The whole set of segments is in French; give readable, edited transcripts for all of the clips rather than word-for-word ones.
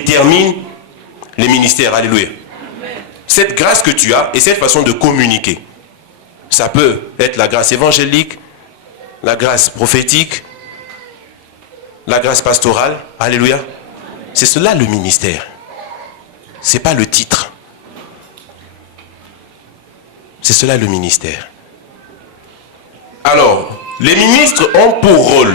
détermine les ministères. Alléluia. Cette grâce que tu as et cette façon de communiquer. Ça peut être la grâce évangélique, la grâce prophétique, la grâce pastorale. Alléluia. C'est cela le ministère. Ce n'est pas le titre. C'est cela le ministère. Alors, les ministres ont pour rôle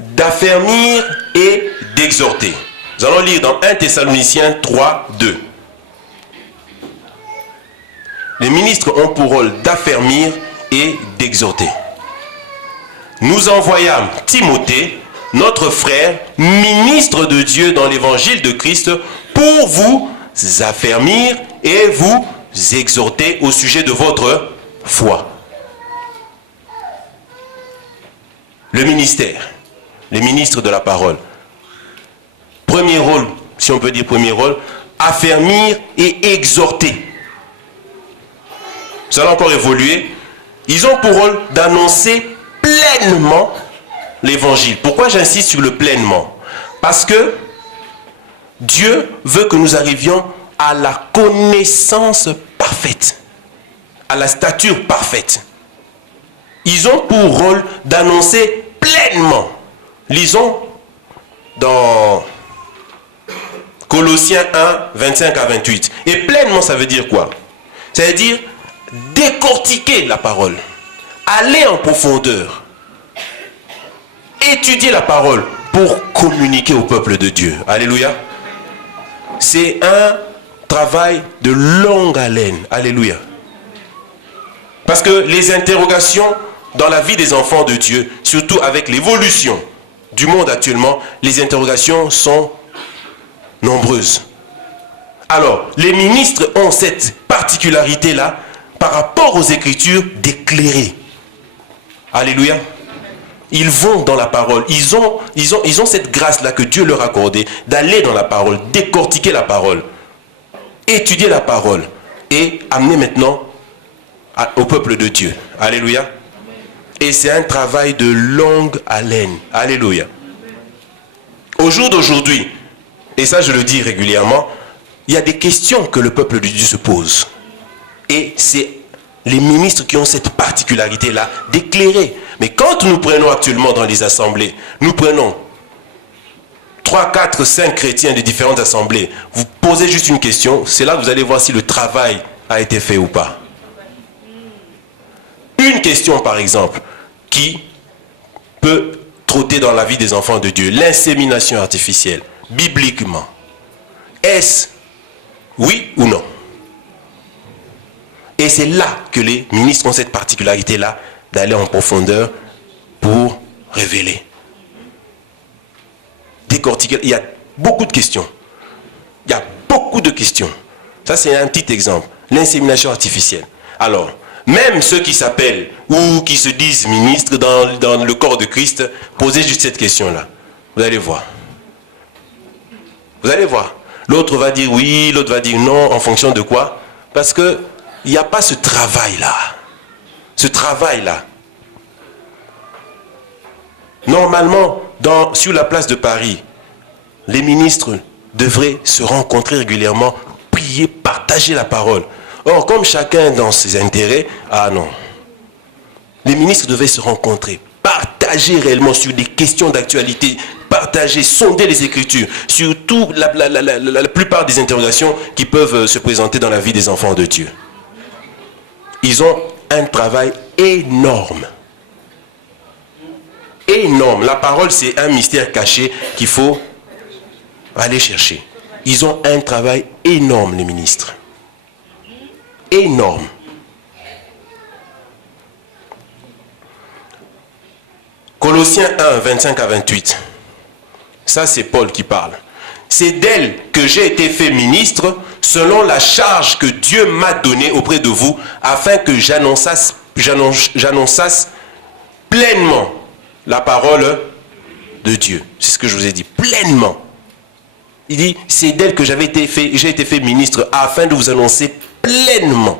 d'affermir et d'exhorter. Nous allons lire dans 1 Thessaloniciens 3, 2. Les ministres ont pour rôle d'affermir et d'exhorter. Nous envoyâmes Timothée, notre frère, ministre de Dieu dans l'évangile de Christ, pour vous affermir et vous exhorter au sujet de votre foi. Le ministère, les ministres de la parole. Premier rôle, si on peut dire premier rôle, affermir et exhorter. Ça va encore évoluer. Ils ont pour rôle d'annoncer pleinement l'évangile. Pourquoi j'insiste sur le pleinement? Parce que Dieu veut que nous arrivions à la connaissance parfaite, à la stature parfaite. Ils ont pour rôle d'annoncer pleinement. Lisons dans Colossiens 1, 25 à 28. Et pleinement, ça veut dire quoi? Ça veut dire décortiquer la parole, aller en profondeur, étudier la parole pour communiquer au peuple de Dieu. Alléluia. C'est un travail de longue haleine. Alléluia. Parce que les interrogations dans la vie des enfants de Dieu, surtout avec l'évolution du monde actuellement, les interrogations sont nombreuses. Alors, les ministres ont cette particularité-là par rapport aux Écritures d'éclairer. Alléluia. Ils vont dans la parole. Ils ont cette grâce-là que Dieu leur a accordée d'aller dans la parole, décortiquer la parole, étudier la parole et amener maintenant au peuple de Dieu. Alléluia. Et c'est un travail de longue haleine. Alléluia. Au jour d'aujourd'hui, et ça je le dis régulièrement, il y a des questions que le peuple de Dieu se pose. Et c'est les ministres qui ont cette particularité-là d'éclairer. Mais quand nous prenons actuellement dans les assemblées, nous prenons 3, 4, 5 chrétiens de différentes assemblées, vous posez juste une question, c'est là que vous allez voir si le travail a été fait ou pas. Une question par exemple, qui peut trotter dans la vie des enfants de Dieu, l'insémination artificielle, bibliquement. Est-ce oui ou non? Et c'est là que les ministres ont cette particularité-là d'aller en profondeur pour révéler. Décortiquer. Il y a beaucoup de questions. Il y a beaucoup de questions. Ça, c'est un petit exemple. L'insémination artificielle. Alors, même ceux qui s'appellent ou qui se disent ministres dans le corps de Christ, posez juste cette question-là. Vous allez voir. Vous allez voir. L'autre va dire oui, l'autre va dire non, en fonction de quoi? Parce que il n'y a pas ce travail-là. Ce travail-là. Normalement, sur la place de Paris, les ministres devraient se rencontrer régulièrement, prier, partager la parole. Or, comme chacun dans ses intérêts, ah non. Les ministres devaient se rencontrer, partager réellement sur des questions d'actualité, partager, sonder les Écritures, surtout la plupart des interrogations qui peuvent se présenter dans la vie des enfants de Dieu. Ils ont un travail énorme. Énorme. La parole, c'est un mystère caché qu'il faut aller chercher. Ils ont un travail énorme, les ministres. Énorme. Colossiens 1, 25 à 28. Ça, c'est Paul qui parle. C'est d'elle que j'ai été fait ministre selon la charge que Dieu m'a donnée auprès de vous, afin que j'annonçasse pleinement la parole de Dieu. C'est ce que je vous ai dit, pleinement. Il dit, c'est d'elle que j'ai été fait ministre afin de vous annoncer pleinement.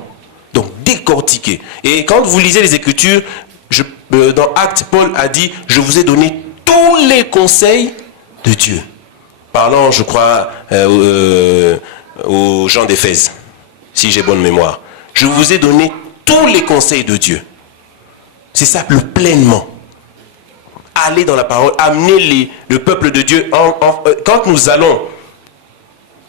Donc, décortiquer. Et quand vous lisez les Écritures, dans Actes, Paul a dit, je vous ai donné tous les conseils de Dieu. parlant, je crois, aux gens d'Éphèse, si j'ai bonne mémoire. Je vous ai donné tous les conseils de Dieu. C'est ça, le pleinement. Aller dans la parole, amener le peuple de Dieu. Quand nous allons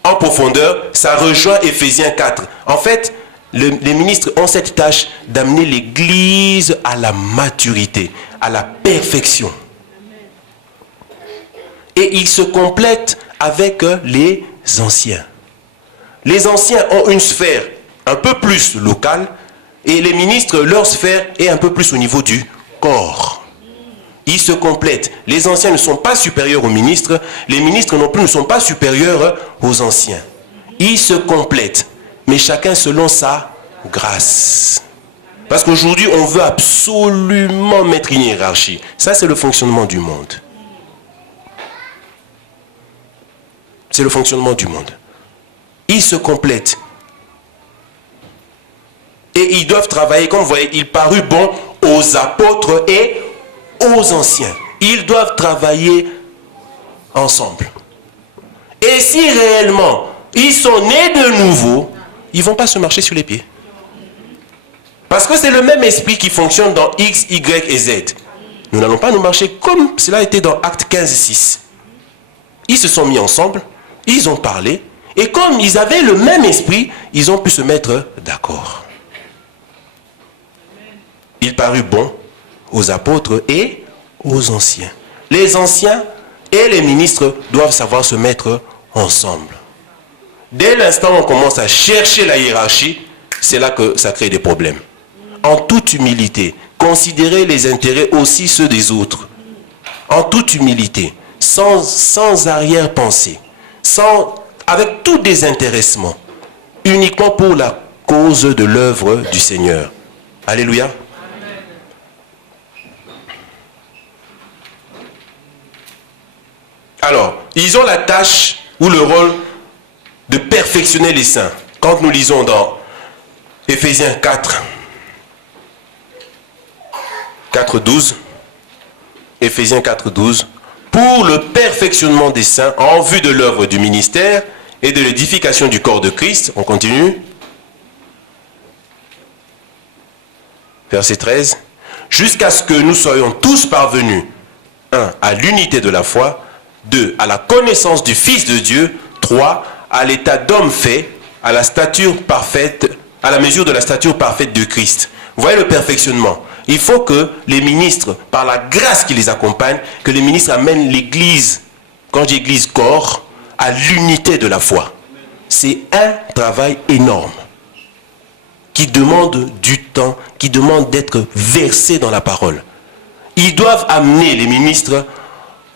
en profondeur, ça rejoint Éphésiens 4. En fait, les ministres ont cette tâche d'amener l'Église à la maturité, à la perfection. Et ils se complètent avec les anciens. Les anciens ont une sphère un peu plus locale et les ministres, leur sphère est un peu plus au niveau du corps. Ils se complètent. Les anciens ne sont pas supérieurs aux ministres, les ministres non plus ne sont pas supérieurs aux anciens. Ils se complètent, mais chacun selon sa grâce. Parce qu'aujourd'hui, on veut absolument mettre une hiérarchie. Ça, c'est le fonctionnement du monde. C'est le fonctionnement du monde. Ils se complètent. Et ils doivent travailler, comme vous voyez, il parut bon aux apôtres et aux anciens. Ils doivent travailler ensemble. Et si réellement ils sont nés de nouveau, ils ne vont pas se marcher sur les pieds. Parce que c'est le même esprit qui fonctionne dans X, Y et Z. Nous n'allons pas nous marcher comme cela était dans Actes 15:6. Ils se sont mis ensemble, ils ont parlé, et comme ils avaient le même esprit, ils ont pu se mettre d'accord. Il parut bon aux apôtres et aux anciens. Les anciens et les ministres doivent savoir se mettre ensemble. Dès l'instant où on commence à chercher la hiérarchie, c'est là que ça crée des problèmes. En toute humilité, considérez les intérêts aussi ceux des autres. En toute humilité, sans arrière-pensée, avec tout désintéressement, uniquement pour la cause de l'œuvre du Seigneur. Alléluia. Alors, ils ont la tâche ou le rôle de perfectionner les saints. Quand nous lisons dans Éphésiens 4:12, Éphésiens 4:12, pour le perfectionnement des saints en vue de l'œuvre du ministère et de l'édification du corps de Christ. On continue. Verset 13. Jusqu'à ce que nous soyons tous parvenus, 1. à l'unité de la foi, 2. à la connaissance du Fils de Dieu, 3. à l'état d'homme fait, à la stature parfaite, à la mesure de la stature parfaite de Christ. Vous voyez le perfectionnement. Il faut que les ministres, par la grâce qui les accompagne, que les ministres amènent l'Église, quand je dis Église corps, à l'unité de la foi. C'est un travail énorme qui demande du temps, qui demande d'être versé dans la parole. Ils doivent amener, les ministres,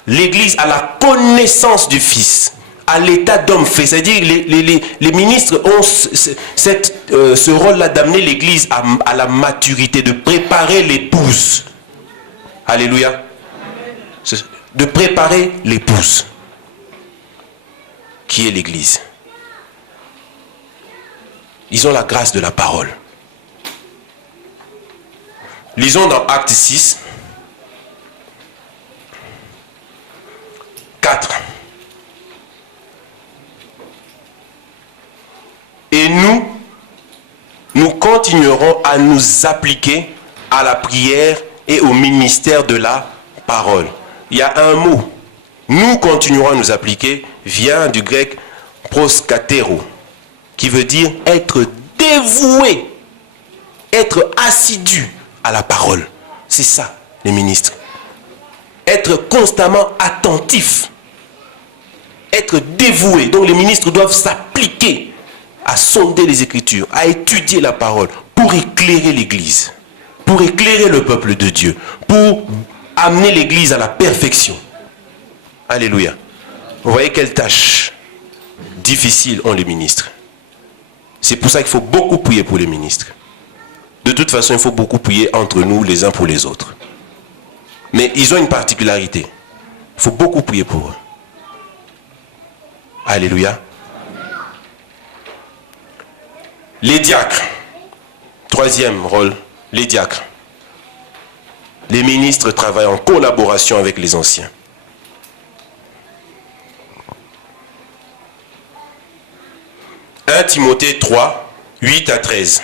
l'Église à la connaissance du Fils, à l'état d'homme fait. C'est-à-dire les ministres ont ce rôle-là d'amener l'Église à la maturité, de préparer l'épouse. Alléluia. De préparer l'épouse, qui est l'Église. Ils ont la grâce de la parole. Lisons dans Actes 6, 4. Et nous continuerons à nous appliquer à la prière et au ministère de la parole. Il y a un mot. Nous continuerons à nous appliquer, vient du grec proskatero, qui veut dire être dévoué, être assidu à la parole. C'est ça, les ministres. Être constamment attentif, être dévoué. Donc les ministres doivent s'appliquer à sonder les Écritures, à étudier la parole, pour éclairer l'Église, pour éclairer le peuple de Dieu, pour amener l'Église à la perfection. Alléluia. Vous voyez quelle tâche difficile ont les ministres. C'est pour ça qu'il faut beaucoup prier pour les ministres. De toute façon, il faut beaucoup prier entre nous, les uns pour les autres. Mais ils ont une particularité. Il faut beaucoup prier pour eux. Alléluia. Les diacres. Troisième rôle, les diacres. Les ministres travaillent en collaboration avec les anciens. 1 Timothée 3, 8 à 13.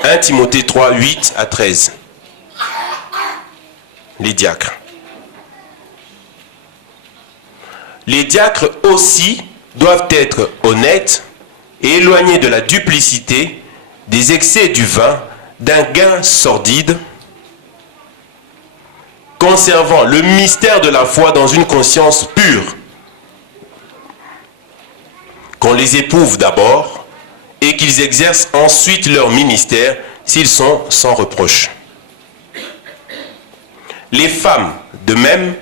« 1 Timothée 3, 8 à 13. Les diacres. Les diacres aussi doivent être honnêtes et éloignés de la duplicité, des excès du vin, d'un gain sordide, conservant le mystère de la foi dans une conscience pure. Qu'on les éprouve d'abord et qu'ils exercent ensuite leur ministère s'ils sont sans reproche. Les femmes, de même,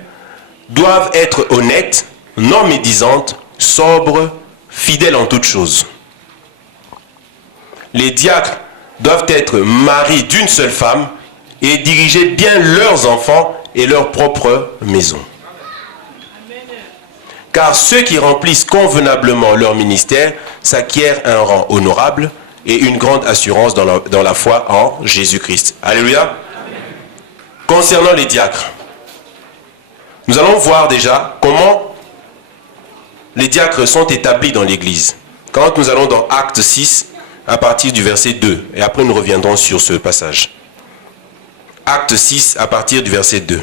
doivent être honnêtes, non médisantes, sobres, fidèles en toutes choses. Les diacres doivent être maris d'une seule femme et diriger bien leurs enfants et leur propre maison. Car ceux qui remplissent convenablement leur ministère s'acquièrent un rang honorable et une grande assurance dans la foi en Jésus-Christ. Alléluia. Concernant les diacres, nous allons voir déjà comment les diacres sont établis dans l'Église. Quand nous allons dans Acte 6, à partir du verset 2, et après nous reviendrons sur ce passage. Acte 6, à partir du verset 2.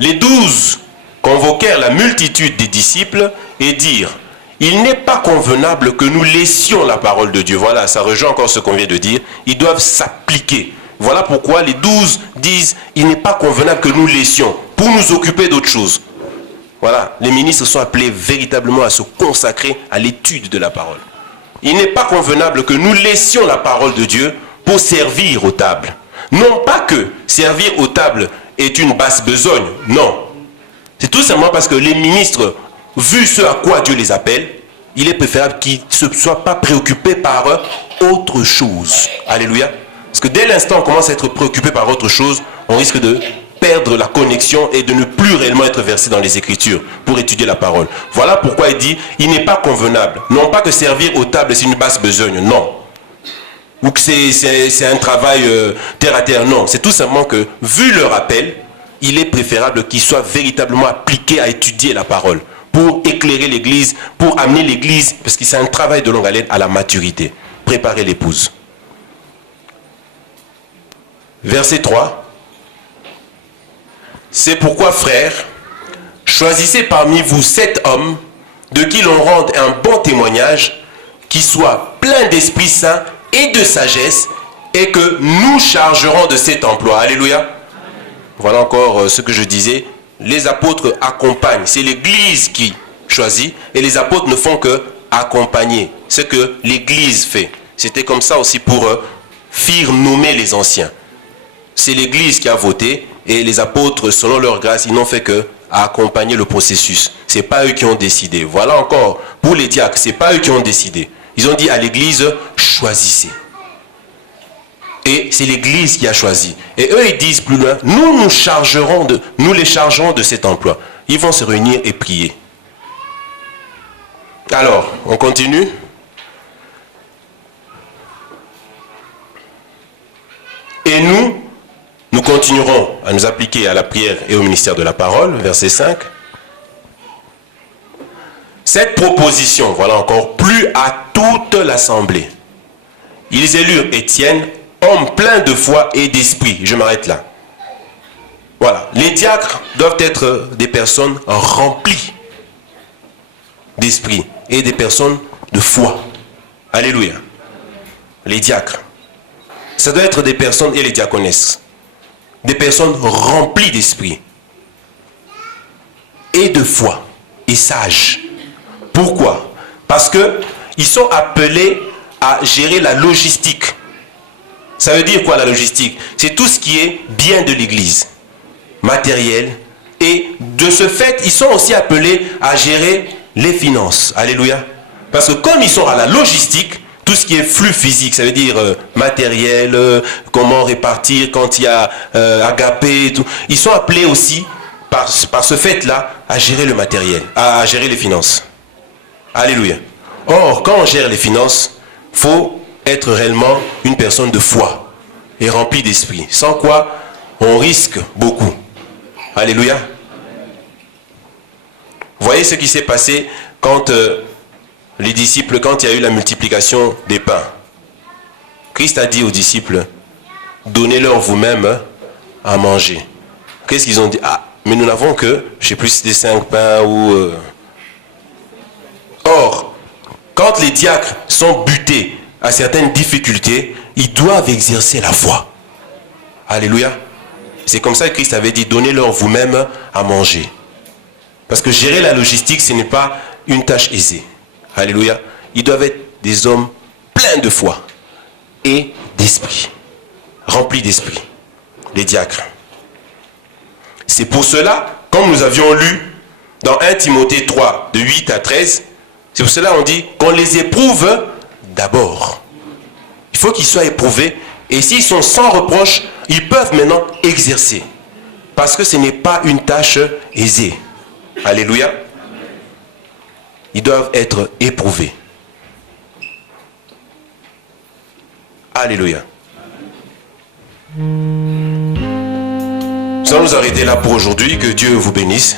Les 12 convoquèrent la multitude des disciples et dirent, « Il n'est pas convenable que nous laissions la parole de Dieu. » Voilà, ça rejoint encore ce qu'on vient de dire. Ils doivent s'appliquer. Voilà pourquoi les 12 disent, « Il n'est pas convenable que nous laissions pour nous occuper d'autre chose. » Voilà, les ministres sont appelés véritablement à se consacrer à l'étude de la parole. Il n'est pas convenable que nous laissions la parole de Dieu pour servir aux tables. Non pas que servir aux tables est une basse besogne, non. C'est tout simplement parce que les ministres, vu ce à quoi Dieu les appelle, il est préférable qu'ils ne soient pas préoccupés par autre chose. Alléluia. Parce que dès l'instant où on commence à être préoccupé par autre chose, on risque de perdre la connexion et de ne plus réellement être versé dans les Écritures pour étudier la parole. Voilà pourquoi il dit, il n'est pas convenable. Non pas que servir aux tables c'est une basse besogne, non. Ou que c'est un travail terre à terre, non. C'est tout simplement que, vu leur appel, il est préférable qu'ils soient véritablement appliqués à étudier la parole, pour éclairer l'Église, pour amener l'Église, parce que c'est un travail de longue haleine à la maturité. Préparer l'épouse. Verset 3. C'est pourquoi, frères, choisissez parmi vous 7 hommes de qui l'on rende un bon témoignage, qui soient pleins d'Esprit Saint et de sagesse, et que nous chargerons de cet emploi. Alléluia. Voilà encore ce que je disais. Les apôtres accompagnent. C'est l'Église qui choisit, et les apôtres ne font que accompagner ce que l'Église fait. C'était comme ça aussi pour faire nommer les anciens. C'est l'Église qui a voté, et les apôtres, selon leur grâce, ils n'ont fait que accompagner le processus. Ce n'est pas eux qui ont décidé. Voilà encore, pour les diacres, ce n'est pas eux qui ont décidé. Ils ont dit à l'Église, choisissez. Et c'est l'Église qui a choisi. Et eux, ils disent plus loin, nous les chargerons de cet emploi. Ils vont se réunir et prier. Alors, on continue. Et nous continuerons à nous appliquer à la prière et au ministère de la parole, verset 5. Cette proposition, voilà encore, plut à toute l'assemblée. Ils élurent Étienne, homme plein de foi et d'esprit. Je m'arrête là. Voilà. Les diacres doivent être des personnes remplies d'esprit et des personnes de foi. Alléluia. Les diacres. Ça doit être des personnes, et les diaconesses, des personnes remplies d'esprit et de foi et sages. Pourquoi? Parce qu'ils sont appelés à gérer la logistique. Ça veut dire quoi la logistique? C'est tout ce qui est bien de l'Église, matériel, et de ce fait, ils sont aussi appelés à gérer les finances. Alléluia. Parce que comme ils sont à la logistique, tout ce qui est flux physique, ça veut dire matériel, comment répartir quand il y a agapé, tout. Ils sont appelés aussi, par ce fait-là, à gérer le matériel, à gérer les finances. Alléluia. Or, quand on gère les finances, il faut être réellement une personne de foi et remplie d'esprit. Sans quoi, on risque beaucoup. Alléluia. Voyez ce qui s'est passé quand les disciples, quand il y a eu la multiplication des pains. Christ a dit aux disciples, donnez-leur vous-même à manger. Qu'est-ce qu'ils ont dit? Ah, mais nous n'avons que, je ne sais plus si c'était 5 pains ou... Or, quand les diacres sont butés à certaines difficultés, ils doivent exercer la foi. Alléluia. C'est comme ça que Christ avait dit, donnez-leur vous-même à manger. Parce que gérer la logistique, ce n'est pas une tâche aisée. Alléluia. Ils doivent être des hommes pleins de foi et d'esprit. Remplis d'esprit. Les diacres. C'est pour cela, comme nous avions lu dans 1 Timothée 3, de 8 à 13, c'est pour cela qu'on dit qu'on les éprouve d'abord. Il faut qu'ils soient éprouvés. Et s'ils sont sans reproche, ils peuvent maintenant exercer. Parce que ce n'est pas une tâche aisée. Alléluia. Ils doivent être éprouvés. Alléluia. Nous allons nous arrêter là pour aujourd'hui. Que Dieu vous bénisse.